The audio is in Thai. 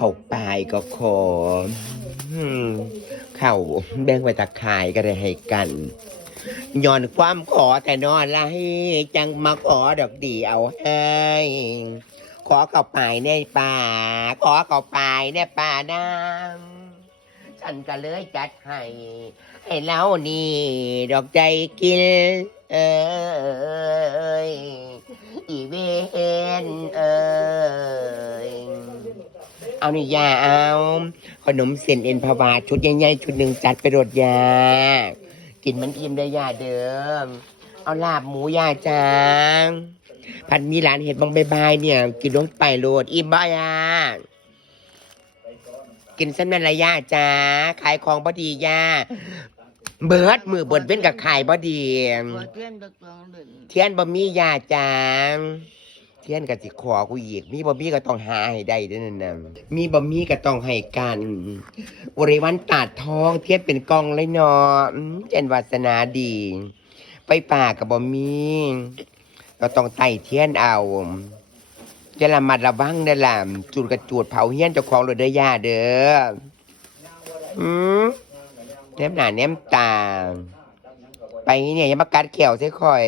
เข้าปลายก็ขอมเข้าแบ่งไว้ตะขายก็ได้ให้กันย้อนความขอแต่นอนละให้จังมาขอดอกดีเอาให้ขอเข้าปลายในป่า ขอเข้าปลายในป่านางฉันก็เลยจัดให้ให้เล่านี่ดอกใจกินเอยอีเวนเอย เอานี่ยาเอา ขนมเส้นเอ็นพาวาชุดใหญ่ๆชุดหนึ่งจัดไปรดยา กินมันอิ่มได้ยาเดิม เอาลาบหมูยาจางพันมีร้านเห็ดบางบายๆเนี่ย กินลงไปโลดอิ่มบ้ายากินเส้นแม่นระยะจ้าขายของพอดีย่าเบิดมือเบิดเว้นกับขายพอดีขอเทียนตะกองเด่นเทียนบ่มียาจาง เทียนก็สิขอกูอีก มีบ่มีก็ต้องหาให้ได้ด้วยนั่นนะมีบ่มีก็ต้องให้กันบริวันตาดทองเทียนเป็นกองเลยเนาะอืมเจนวาสนาดี ไปป่าก็บ่มีก็ต้องไต่เทียนเอาจะระมัดระวังเด้อล่ะจูดกระจูดเผาเฮียนเจ้าของรถเด้อย่าเด้ออืมแนมหนาแนมตา ไปเนี่ยอย่ามากัดแขวใส่ข่อย